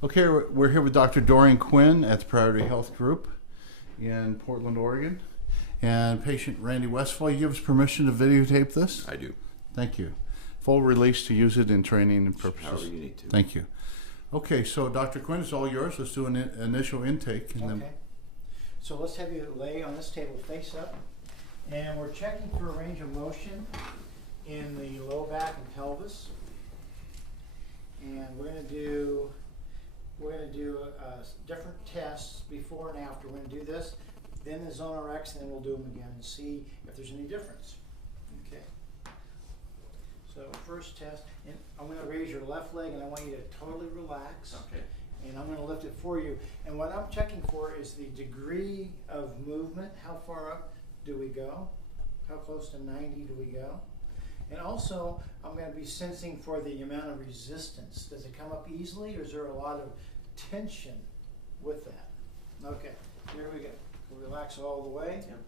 Okay, we're here with Dr. Dorian Quinn at the Priority Health Group in Portland, Oregon. And patient Randy Westfall, you give us permission to videotape this? I do. Thank you. Full release to use it in training and purposes. However you need to. Thank you. Okay, so Dr. Quinn, it's all yours. Let's do an initial intake. And okay. So let's have you lay on this table face up. And we're checking for a range of motion in the low back and pelvis. And we're going to do different tests before and after. We're going to do this, then the ZoneRX, and then we'll do them again and see if there's any difference. Okay. So first test, and I'm going to raise your left leg, and I want you to totally relax. Okay. And I'm going to lift it for you. And what I'm checking for is the degree of movement. How far up do we go? How close to 90 do we go? And also, I'm going to be sensing for the amount of resistance. Does it come up easily, or is there a lot of tension with that? Okay, here we go. We'll relax all the way. Yep.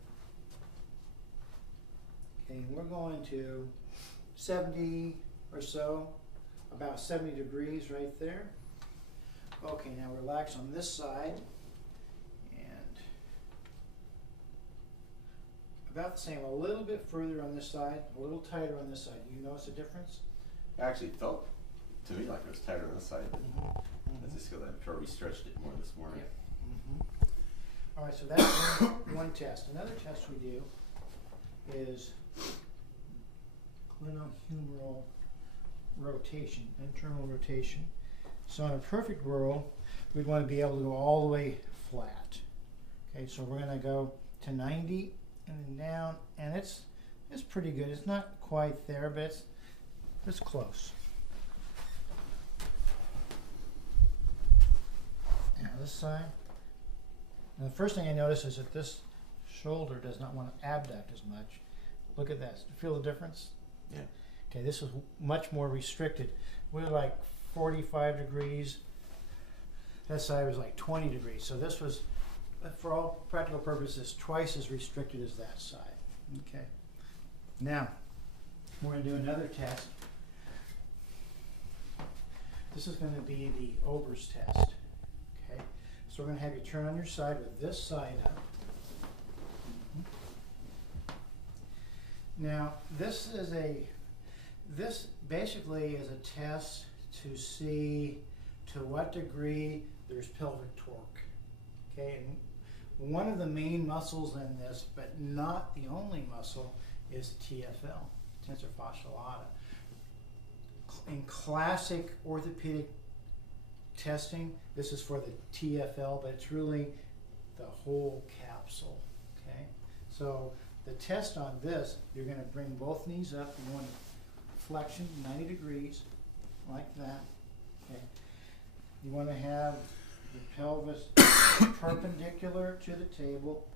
Okay, we're going to 70 or so, about 70 degrees right there. Okay, now relax on this side. About the same, a little bit further on this side, a little tighter on this side. Do you notice a difference? It actually felt to me like it was tighter on this side. I just feel that I'm sure we stretched it more this morning. Yep. All right, so that's one test. Another test we do is clinohumeral rotation, internal rotation. So in a perfect world, we'd want to be able to go all the way flat. Okay, so we're going to go to 90 and then down, and it's pretty good. It's not quite there, but it's close. Now this side. And the first thing I notice is that this shoulder does not want to abduct as much. Look at that. Feel the difference? Yeah. Okay, this is much more restricted. We're like 45 degrees. That side was like 20 degrees. So this was, for all practical purposes, twice as restricted as that side. Okay. Now, we're going to do another test. This is going to be the Ober's test. Okay. So we're going to have you turn on your side with this side up. Now, this basically is a test to see to what degree there's pelvic torque. Okay. And one of the main muscles in this, but not the only muscle, is TFL, tensor fasciae lata. In classic orthopedic testing, this is for the TFL, but it's really the whole capsule. Okay, so the test on this, you're going to bring both knees up. You want flexion 90 degrees, like that. Okay, you want to have the pelvis perpendicular to the table.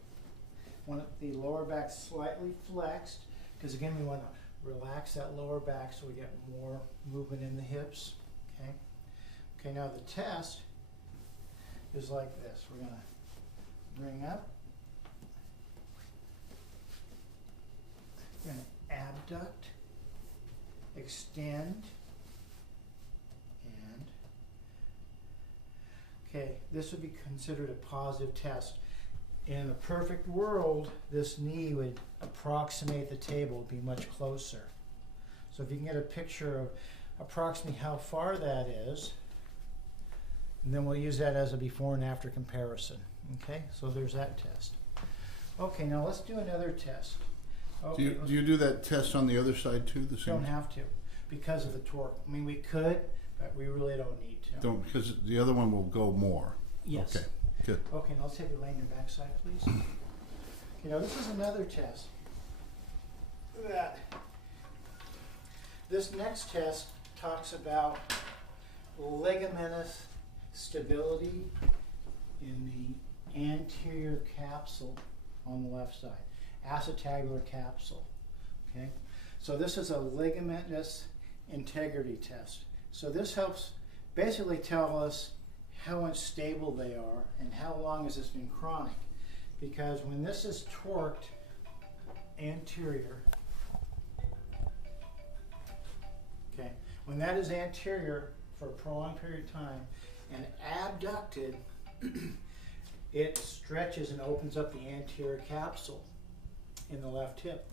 Want the lower back slightly flexed, because again we want to relax that lower back so we get more movement in the hips. Okay. Okay, now the test is like this. We're going to bring up. We're going to abduct, extend, and okay, this would be considered a positive test. In a perfect world, this knee would approximate the table, would be much closer. So if you can get a picture of approximately how far that is, and then we'll use that as a before and after comparison. Okay, so there's that test. Okay, now let's do another test. Okay, do you do that test on the other side too? The same? Don't have to, because of the torque. I mean, we could, but we really don't need to. Don't, because the other one will go more. Yes. Okay, good. Okay, now let's have you lay on your backside, please. Okay, now this is another test. This next test talks about ligamentous stability in the anterior capsule on the left side, acetabular capsule. Okay, so this is a ligamentous integrity test. So this helps basically tell us how unstable they are and how long has this been chronic. Because when this is torqued anterior, okay, when that is anterior for a prolonged period of time, and abducted, it stretches and opens up the anterior capsule in the left hip.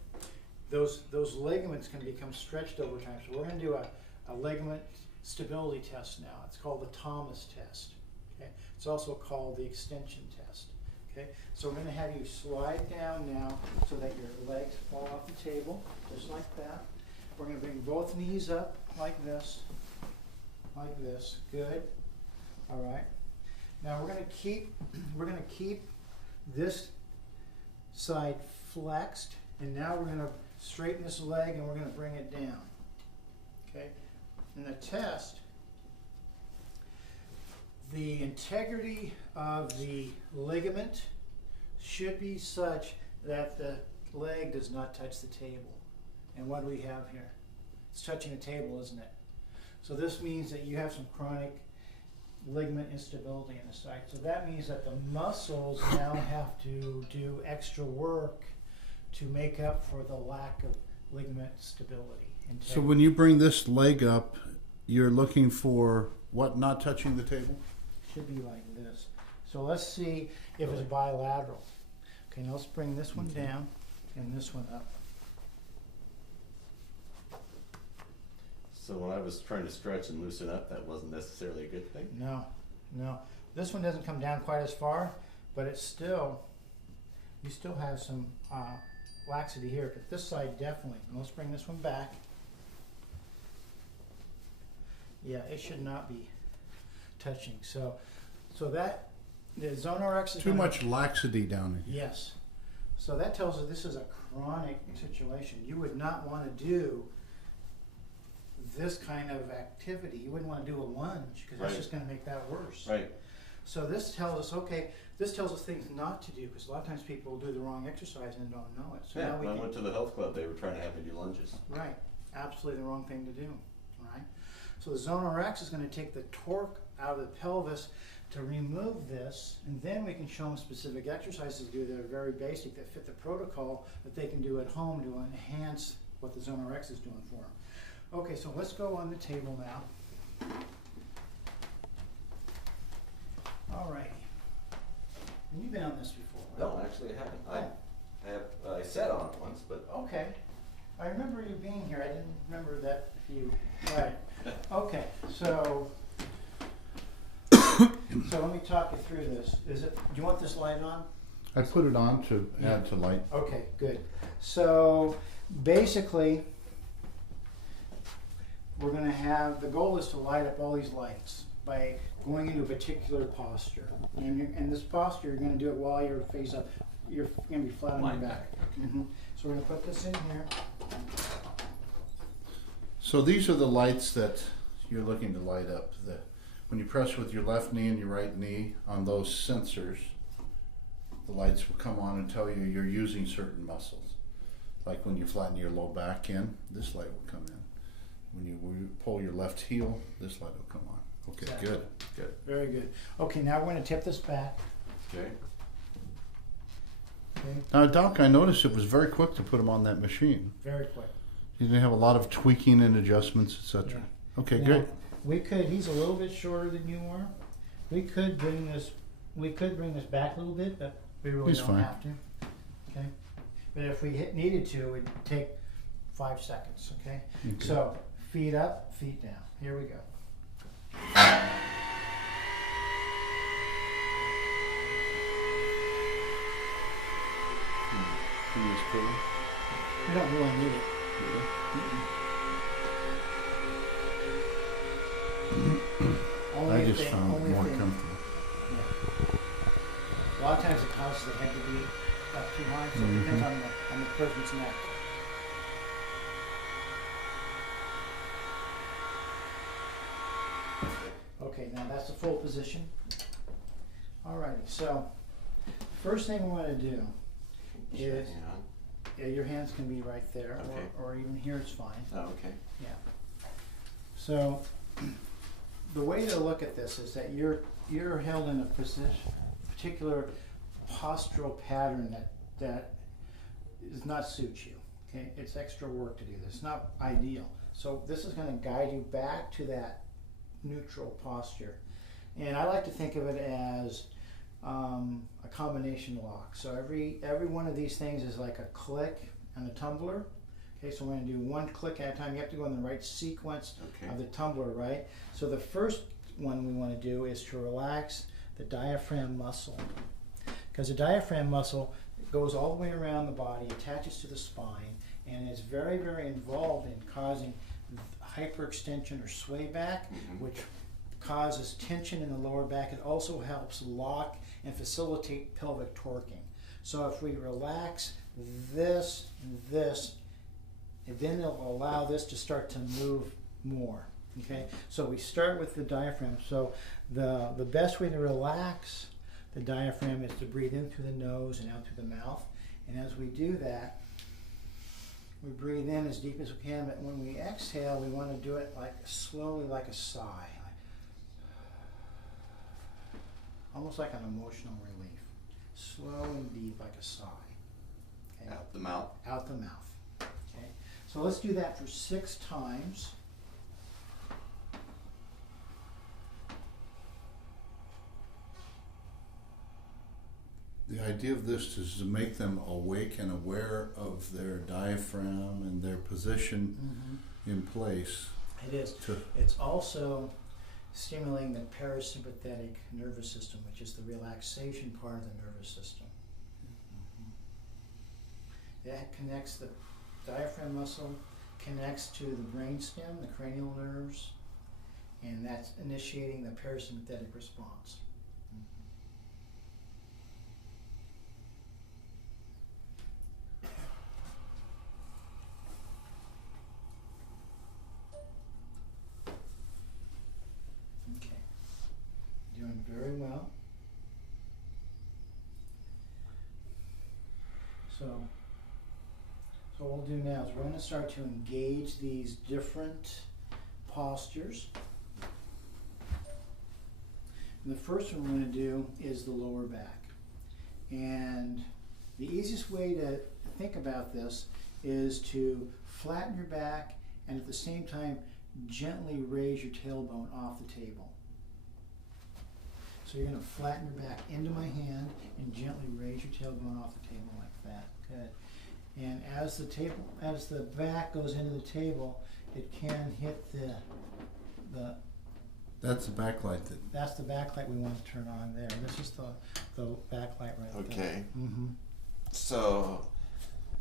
Those ligaments can become stretched over time. So we're going to do a ligament stability test now. It's called the Thomas test. Okay? It's also called the extension test. Okay? So we're going to have you slide down now so that your legs fall off the table, just like that. We're going to bring both knees up like this. Good. All right. Now we're going to keep this side flexed, and now we're going to straighten this leg and we're going to bring it down. Okay? In the test, the integrity of the ligament should be such that the leg does not touch the table. And what do we have here? It's touching the table, isn't it? So this means that you have some chronic ligament instability in the side. So that means that the muscles now have to do extra work to make up for the lack of ligament stability. So when you bring this leg up, you're looking for what not touching the table? Should be like this. So let's see if it's bilateral. Okay, now let's bring this one down and this one up. So when I was trying to stretch and loosen up, that wasn't necessarily a good thing? No. This one doesn't come down quite as far, but it's still, you still have some laxity here, but this side definitely. And let's bring this one back. Yeah, it should not be touching. So that the ZoneRX is too much laxity down in here. Yes. So that tells us this is a chronic situation. You would not want to do this kind of activity. You wouldn't want to do a lunge because that's just going to make that worse. Right. So this tells us, okay, this tells us things not to do, because a lot of times people do the wrong exercise and don't know it. So Yeah, now we when I can, went to the health club, they were trying to have me do lunges. right, absolutely the wrong thing to do, right? So the ZoneRX is going to take the torque out of the pelvis to remove this, and then we can show them specific exercises to do that are very basic, that fit the protocol, that they can do at home to enhance what the ZoneRX is doing for them. Okay, so let's go on the table now. All right. You've been on this before, right? No, actually I haven't. I sat on it once, but Okay. I remember you being here. I didn't remember that if you, right. Okay, so let me talk you through this. Do you want this light on? I put it on to add to light. Okay, good. So basically, we're going to have, the goal is to light up all these lights by going into a particular posture. And this posture, you're going to do it while you're face up. You're going to be flat on your back. So we're going to put this in here. So these are the lights that you're looking to light up. When you press with your left knee and your right knee on those sensors, the lights will come on and tell you you're using certain muscles. Like when you flatten your low back in, this light will come in. When you pull your left heel, this light will come on. Okay, Exactly. good. Very good. Okay, now we're going to tip this back. okay. Okay, Now, Doc, I noticed it was very quick to put him on that machine. very quick. You didn't have a lot of tweaking and adjustments, etc. Yeah. Okay, Now, great. he's a little bit shorter than you are. We could bring this back a little bit, but we really He's don't fine. have to. Okay. But if we needed to, it'd take 5 seconds. Okay. Okay. So feet up, feet down. Here we go. You don't really need it. I just found it more comfortable. A lot of times it causes the head to be up too high, so it depends on the person's neck. Okay, now that's the full position. Alrighty, so first thing we want to do is, yeah, your hands can be right there, Okay. or even here is fine. Oh, okay. Yeah. So the way to look at this is that you're held in a particular postural pattern that does not suit you. Okay, it's extra work to do this. It's not ideal. So this is going to guide you back to that neutral posture. And I like to think of it as a combination lock. So every one of these things is like a click and a tumbler. Okay, so we're going to do one click at a time. You have to go in the right sequence of the tumbler, right? So the first one we want to do is to relax the diaphragm muscle. Because the diaphragm muscle goes all the way around the body, attaches to the spine, and is very, very involved in causing hyperextension or sway back, which causes tension in the lower back. It also helps lock and facilitate pelvic torquing. So if we relax this and this, and then it'll allow this to start to move more. Okay, so we start with the diaphragm. So the best way to relax the diaphragm is to breathe in through the nose and out through the mouth. And as we do that, we breathe in as deep as we can, but when we exhale, we want to do it like slowly, like a sigh. Almost like an emotional relief. Slow and deep, like a sigh. Okay? Out the mouth. Out the mouth. Okay. So let's do that for 6 times. The idea of this is to make them awake and aware of their diaphragm and their position in place. It is. It's also stimulating the parasympathetic nervous system, which is the relaxation part of the nervous system. That connects the diaphragm muscle, connects to the brainstem, the cranial nerves, and that's initiating the parasympathetic response. Doing very well. So what we'll do now is we're going to start to engage these different postures. And the first one we're going to do is the lower back. And the easiest way to think about this is to flatten your back and at the same time gently raise your tailbone off the table. So you're going to flatten your back into my hand and gently raise your tailbone off the table like that. Good. And as the back goes into the table, it can hit the. That's the backlight. That's the backlight we want to turn on there. This is the backlight right there. Okay. So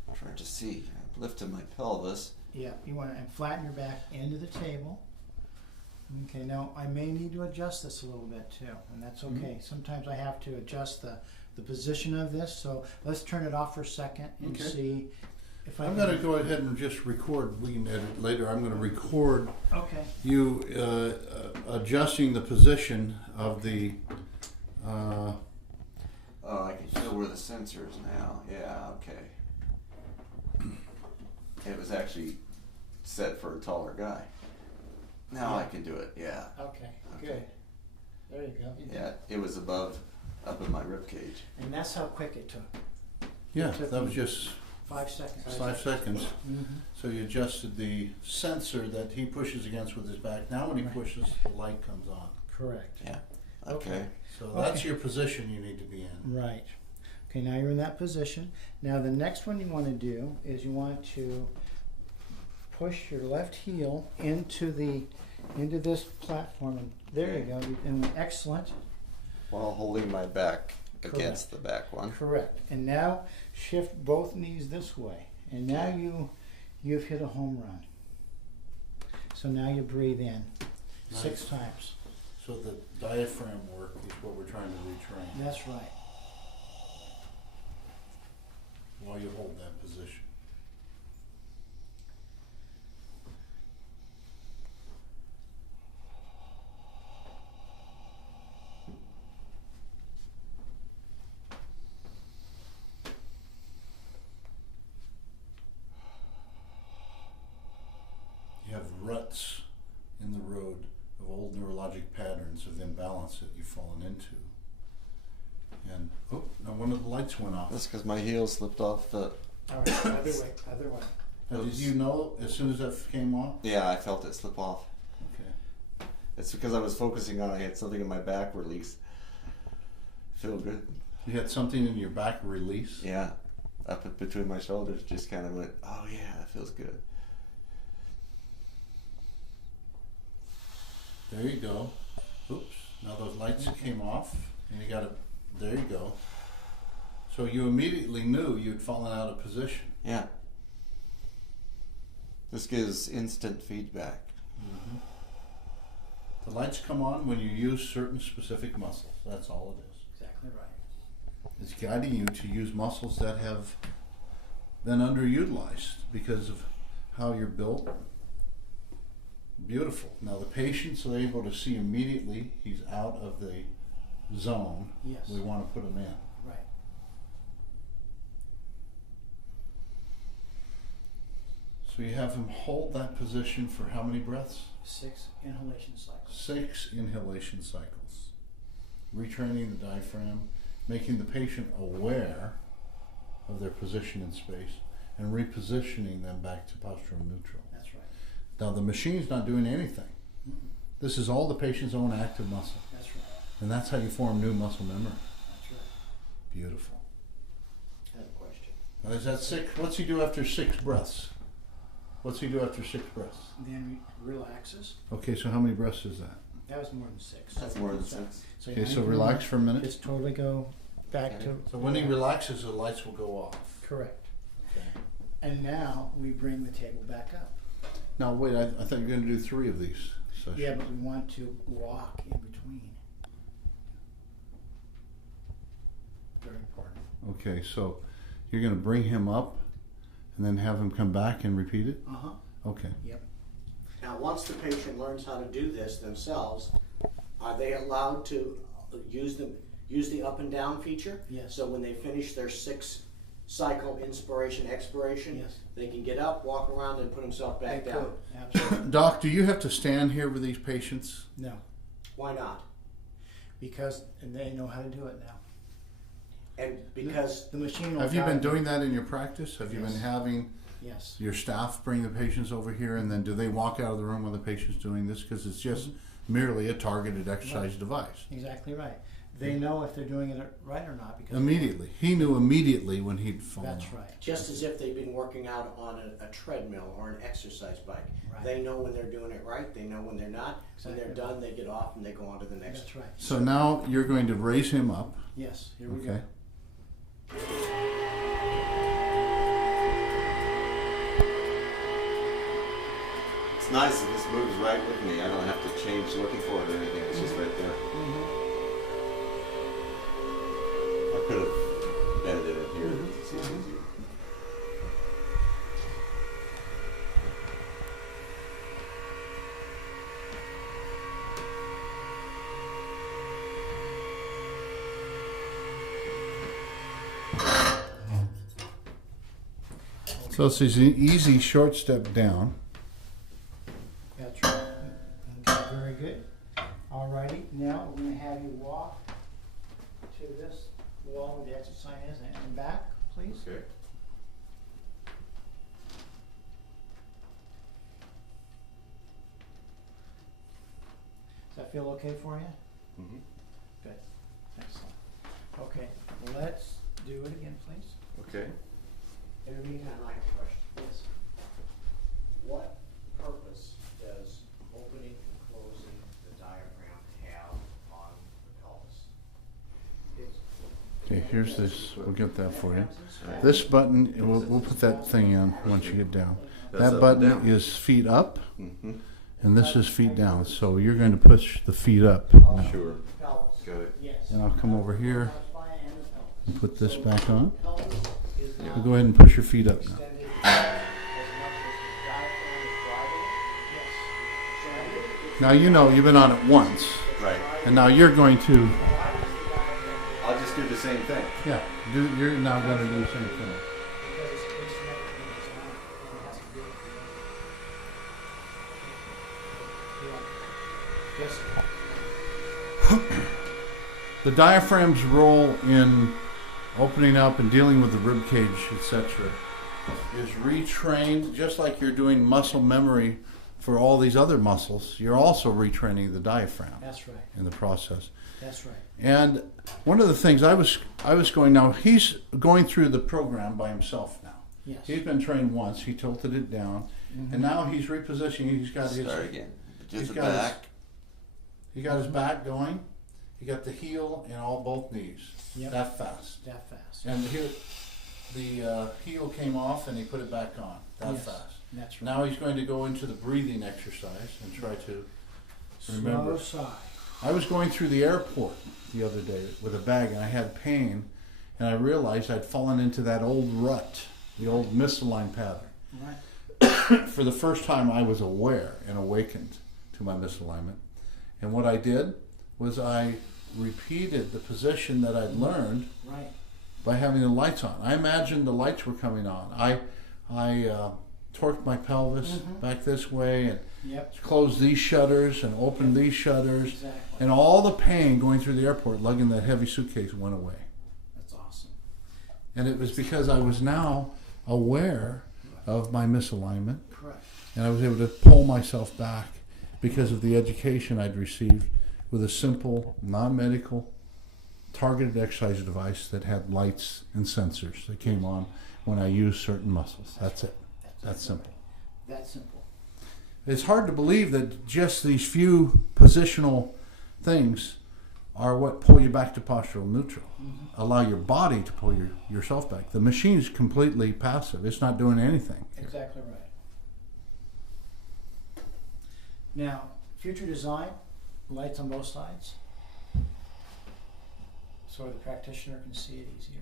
I'm trying to see. I'm lifting my pelvis. Yeah, you want to flatten your back into the table. Okay, now I may need to adjust this a little bit too, and that's okay. Sometimes I have to adjust the position of this, so let's turn it off for a second and see if I'm going to go ahead and just record. We can edit later. I'm going to record you adjusting the position of the... oh, I can feel where the sensor is now. Yeah, okay. It was actually set for a taller guy. Now I can do it, yeah. Okay, good. There you go. Yeah, it was up in my rib cage. And that's how quick it took. Yeah, that was just 5 seconds. 5 seconds. So you adjusted the sensor that he pushes against with his back. Now when he pushes, the light comes on. Correct. Yeah. Okay. So that's your position you need to be in. Right. Okay, now you're in that position. Now the next one you want to do is you want to push your left heel into this platform, and there you go. And excellent. While holding my back against the back one. Correct. And now shift both knees this way, and now you've hit a home run. So now you breathe in 6 times. So the diaphragm work is what we're trying to retrain. That's right. While you hold that position. You have ruts in the road of old neurologic patterns of imbalance that you've fallen into. And, oh, now one of the lights went off. That's because my heel slipped off the... All right, other way. Now, did you know as soon as that came off? Yeah, I felt it slip off. Okay. It's because I was focusing on I had something in my back release. Feel good. You had something in your back release? Yeah. Up between my shoulders, just kind of went, oh yeah, that feels good. There you go. Oops. Now those lights came off, and you got it. There you go. So you immediately knew you'd fallen out of position. Yeah. This gives instant feedback. Mm-hmm. The lights come on when you use certain specific muscles. That's all it is. Exactly right. It's guiding you to use muscles that have been underutilized because of how you're built. Beautiful. Now the patients are able to see immediately he's out of the zone. Yes. We want to put him in. Right. So you have him hold that position for how many breaths? 6 inhalation cycles. 6 inhalation cycles. Retraining the diaphragm, making the patient aware of their position in space, and repositioning them back to postural neutral. That's right. Now the machine's not doing anything. Mm-mm. This is all the patient's own active muscle. That's right. And that's how you form new muscle memory. That's right. Beautiful. I have a question. Now is that 6? What's he do after 6 breaths? What's he do after 6 breaths? Then relaxes. Okay, so how many breaths is that? That was more than 6. That's more than 6. So Okay, now so you can relax for a minute. Just totally go back Okay. to. So when he relaxes, the lights will go off. Correct. Okay. And now we bring the table back up. Now wait, I thought you were going to do 3 of these sessions. Yeah, but we want to walk in between. Very important. Okay, so you're going to bring him up and then have him come back and repeat it? Uh-huh. Okay. Yep. Now, once the patient learns how to do this themselves, are they allowed to use the up and down feature? Yes. So when they finish their 6 cycle inspiration expiration, Yes. they can get up, walk around, and put themselves back They down. could. Absolutely. Doc, do you have to stand here with these patients? No. Why not? Because they know how to do it now. And because The machine will Have you guide been them. doing that in your practice? Have you Yes. been having Yes. your staff bring the patients over here, and then do they walk out of the room when the patient's doing this? Because it's just merely a targeted exercise device. Exactly right. They know if they're doing it right or not because Immediately. He knew immediately when he'd fallen That's off. right. just as if they've been working out on a treadmill or an exercise bike. Right. They know when they're doing it right, they know when they're not. When they're Exactly. done, they get off and they go on to the next. That's right. So now you're going to raise him up. Yes. Here we Okay. go. It's nice that this moves right with me. I don't have to change looking for it or anything. It's just right there. I could have edited it here. It's easier. So it's an easy short step down. That's right. Okay, very good. Alrighty. Now we're going to have you walk to this wall where the exit sign is and back, please. Okay. Does that feel okay for you? Mm-hmm. Good. Excellent. Okay, let's do it again, please. Okay. In the meantime, I have a question. Yes. What purpose does opening and closing the diaphragm have on the pelvis? Okay, here's this. We'll get that for you. This button, we'll put that thing in once you get down. That's That up button and down. is feet up, Mm-hmm. and this is feet down. So you're going to push the feet up now. Sure. Pelvis. Got it. Yes. And I'll come over here, Spine and the pelvis. put this back on. Pelvis is So now go ahead and push your feet up now. extended as much as the diaphragm is driving it. Yes. So Now you know you've been on it once, Right. and now you're going to, why does the diaphragm? I'll just do the same thing. yeah, you're now going to do the same thing. Because it's never been designed and it has to do with Yes. The diaphragm's role in opening up and dealing with the rib cage, etc., is retrained, just like you're doing muscle memory for all these other muscles, you're also retraining the diaphragm That's right. in the process. That's right. And one of the things I was going now, he's going through the program by himself now. Yes. He's been trained once, he tilted it down, and now he's repositioning, he's got his, Start again. he's Just the got back. he got his back going, he got the heel and both knees, Yep. that fast. That fast. And here, the heel came off and he put it back on, that Yes. fast. That's right. Now he's going to go into the breathing exercise and try to remember. Slow sigh. I was going through the airport the other day with a bag and I had pain and I realized I'd fallen into that old rut, the old misaligned pattern. Right. For the first time I was aware and awakened to my misalignment. And what I did was I repeated the position that I'd learned Right. by having the lights on. I imagined the lights were coming on. I torqued my pelvis back this way and Yep. closed these shutters and opened these shutters. Exactly. And all the pain going through the airport, lugging that heavy suitcase, went away. That's awesome. And it was because I was now aware of my misalignment, Correct. and I was able to pull myself back because of the education I'd received with a simple, non-medical, targeted exercise device that had lights and sensors that came on when I used certain muscles. That's it. That's simple. That's simple. It's hard to believe that just these few positional things are what pull you back to postural neutral. Allow your body to pull yourself back. The machine's completely passive. It's not doing anything. Exactly right. Now, future design, lights on both sides, so the practitioner can see it easier.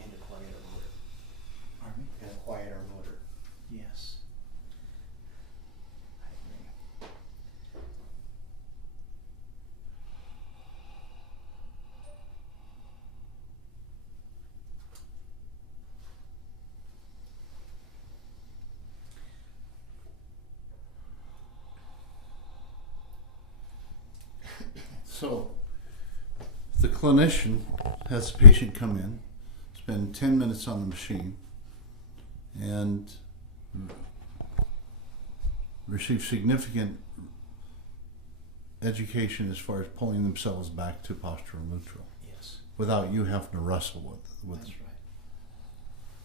And a quieter motor. Pardon me? And a quieter motor. Yes. I agree. So, the clinician has the patient come in, spend 10 minutes on the machine, and receive significant education as far as pulling themselves back to postural neutral Yes, without you having to wrestle with that's right.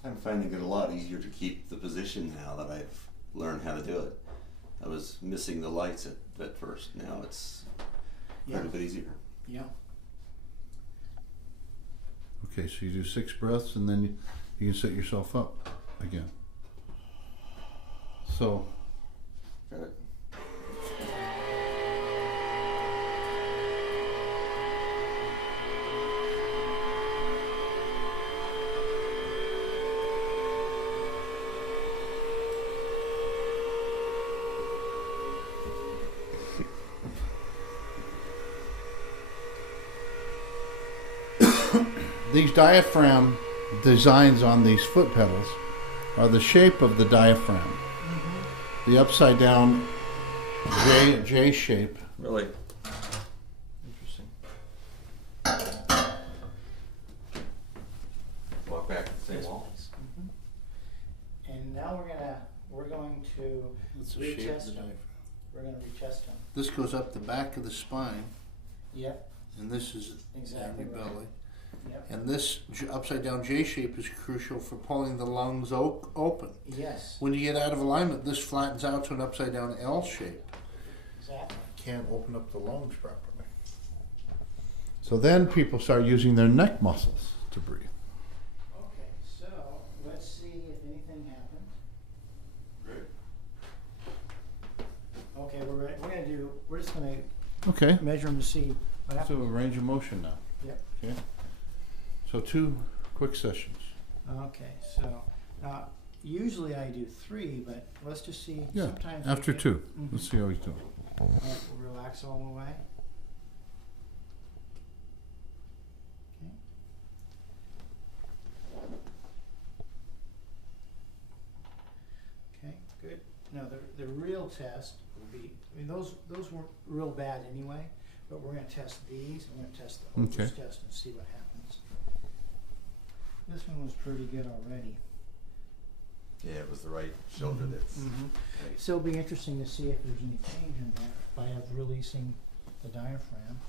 I'm finding it a lot easier to keep the position now that I've learned how to do it. I was missing the lights at first. Now it's Yeah. quite a bit easier. Yeah. Okay, so you do 6 breaths and then you can set yourself up again. So, Got it. these diaphragm designs on these foot pedals are the shape of the diaphragm. The upside down J shape. Really? Interesting. Walk back to the same Yes, wall. please. And now we're going to That's the shape of retest the them. diaphragm. We're going to retest them. This goes up the back of the spine, Yep. and this is Exactly your right. belly. Yep. And this upside down J shape is crucial for pulling the lungs open. Yes. When you get out of alignment, this flattens out to an upside down L shape. Exactly. Can't open up the lungs properly. So then people start using their neck muscles to breathe. Okay. So let's see if anything happened. Great. Okay. We're just gonna Okay. measure them to see what So happens. a range of motion now. Yep. Okay. So 2 quick sessions. Okay. So usually I do 3, but let's just see. Yeah. Sometimes After we get- 2. Mhm. Let's see how he's doing. All right, we'll relax all the way. Okay, good. Now the real test will be, I mean those weren't real bad anyway, but we're going to test these. I'm going to test the Opus test and see what happens. This one was pretty good already. Yeah, it was the right shoulder that's right. So it'll be interesting to see if there's any change in that by releasing the diaphragm.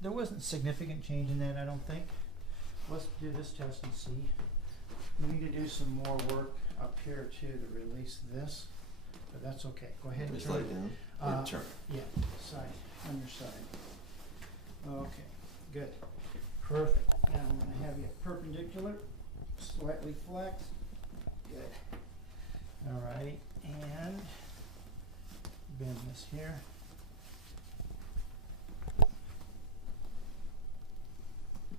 There wasn't significant change in that, I don't think. Let's do this test and see. We need to do some more work up here too to release this, but that's okay. Go ahead and Just turn lay it. down. Or turn. Yeah, side, on your side. Okay, good. Perfect. Now I'm going to have you perpendicular, slightly flexed. Good. All right, and bend this here.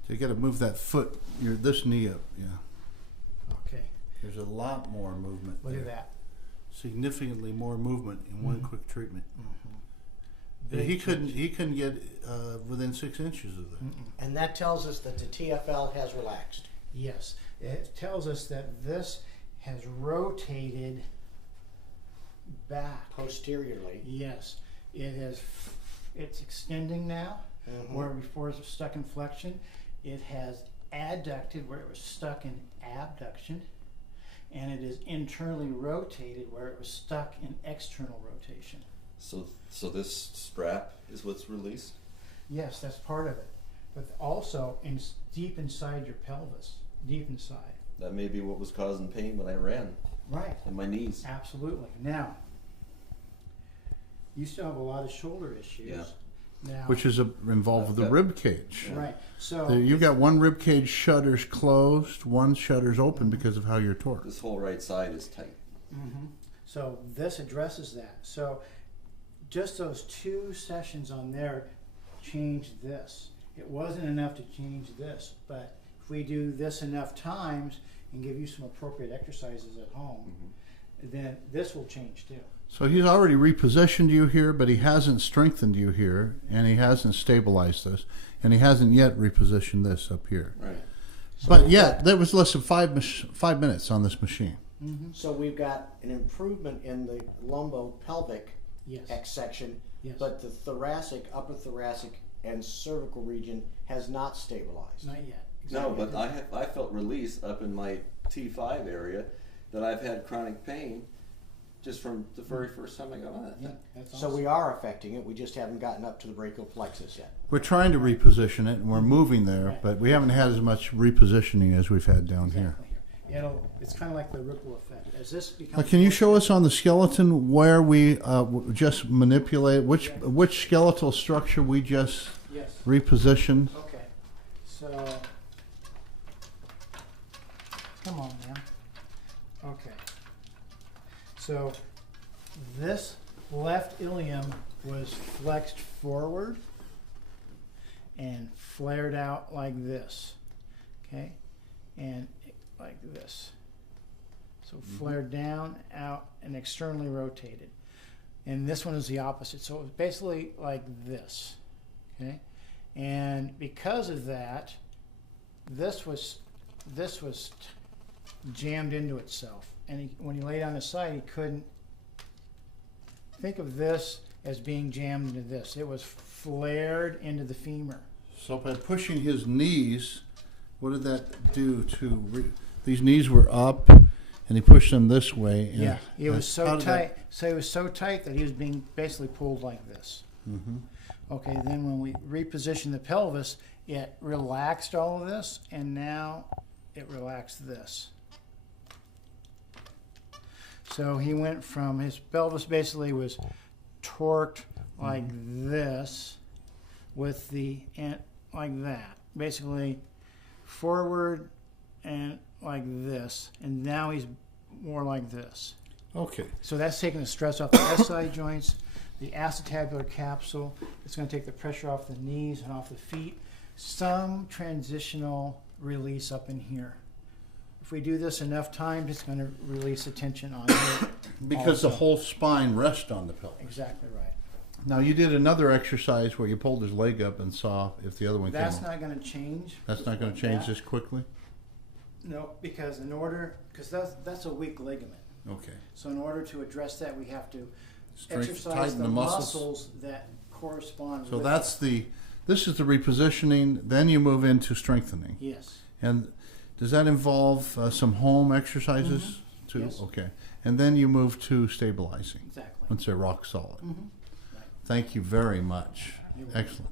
So you got to move that foot, this knee up. Yeah. Okay. There's a lot more movement. Look there. at that. Significantly more movement in one quick treatment. Big He couldn't get within 6 inches of that. And that tells us that the TFL has relaxed. Yes, it tells us that this has rotated back. Posteriorly. Yes, it's extending now, where before it was stuck in flexion. It has adducted where it was stuck in abduction, and it is internally rotated where it was stuck in external rotation. So this strap is what's released? Yes, that's part of it, but also deep inside your pelvis, deep inside. That may be what was causing pain when I ran. Right. In my knees. Absolutely. Now, you still have a lot of shoulder issues. Yeah. Now, Which is involved with the rib cage. Yeah. right. So You've got one rib cage shutters closed, one shutters open because of how you're torqued. This whole right side is tight. So this addresses that. So just those 2 sessions on there changed this. It wasn't enough to change this, but if we do this enough times and give you some appropriate exercises at home, then this will change too. So he's already repositioned you here, but he hasn't strengthened you here, and he hasn't stabilized this, and he hasn't yet repositioned this up here. Right. But yet, there was less than 5 minutes on this machine. So we've got an improvement in the lumbopelvic Yes. X section, Yes. but the thoracic, upper thoracic, and cervical region has not stabilized. Not yet. No, but I felt release up in my T5 area that I've had chronic pain just from the very first time I got on that Yeah, thing. that's So awesome. we are affecting it. We just haven't gotten up to the brachial plexus yet. We're trying to reposition it, and we're moving there, Right. but we haven't had as much repositioning as we've had down here. Exactly. It's kind of like the ripple effect. As this becomes Can you show us on the skeleton where we just manipulate, which skeletal structure we just Yes. repositioned? Okay. So come on now. Okay. So this left ilium was flexed forward and flared out like this. Okay? And like this. So flared down, out, and externally rotated. And this one is the opposite. So it was basically like this. Okay? And because of that, this was jammed into itself. And when he laid on his side, he couldn't think of this as being jammed into this. It was flared into the femur. So by pushing his knees, what did that do to these knees were up, and he pushed them this way. And Yeah, it was how so did tight. So it was so tight that he was being basically pulled like this. Okay, then when we repositioned the pelvis, it relaxed all of this, and now it relaxed this. So he went from, his pelvis basically was torqued like this with the, like that. Basically forward and like this, and now he's more like this. Okay. So that's taking the stress off the SI joints, the acetabular capsule. It's going to take the pressure off the knees and off the feet. Some transitional release up in here. If we do this enough times, it's going to release the tension on here. Because also. the whole spine rests on the pelvis. Exactly right. Now you did another exercise where you pulled his leg up and saw if the other one That's came up. not going to change. That's not going to change this quickly? No, because because that's a weak ligament. Okay. So in order to address that, we have to Strength, exercise tighten the the muscles. muscles that correspond So with that's this is the repositioning, then you move into strengthening. Yes. And does that involve some home exercises too? Yes. Okay. And then you move to stabilizing Exactly. once they're rock solid. Right. Thank you very much. You're welcome. Excellent.